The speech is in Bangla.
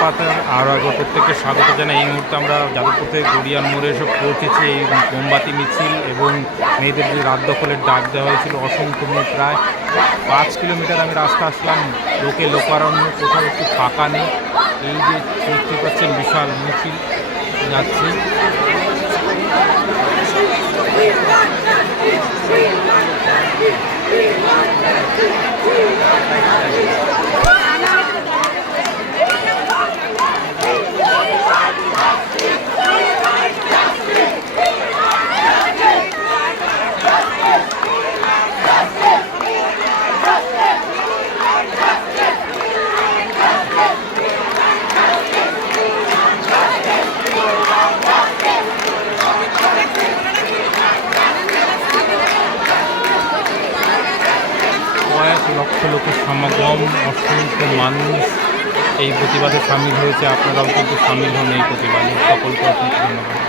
পাতার আরও একবার প্রত্যেককে স্বাগত জানাই। এই মুহূর্তে আমরা যাদবপুর গড়িয়ার মোড়ে এসে পৌঁছেছি। এই মোমবাতি মিছিল এবং মেয়েদের যে রাত দখলের ডাক দেওয়া হয়েছিল অসংখ্য মেয়ে, প্রায় 5 কিলোমিটার আমি রাস্তা আসলাম, লোকারণ্য, কোথাও একটু ফাঁকা নেই। এই যে দেখতে পাচ্ছেন বিশাল মিছিল যাচ্ছে। লক্ষ লোকের সমাগম, অসংখ্য মানুষ এই প্রতিবাদে সামিল হয়েছে। আপনারাও কিন্তু সামিল হন এই প্রতিবাদে। সকলকে অসংখ্য ধন্যবাদ।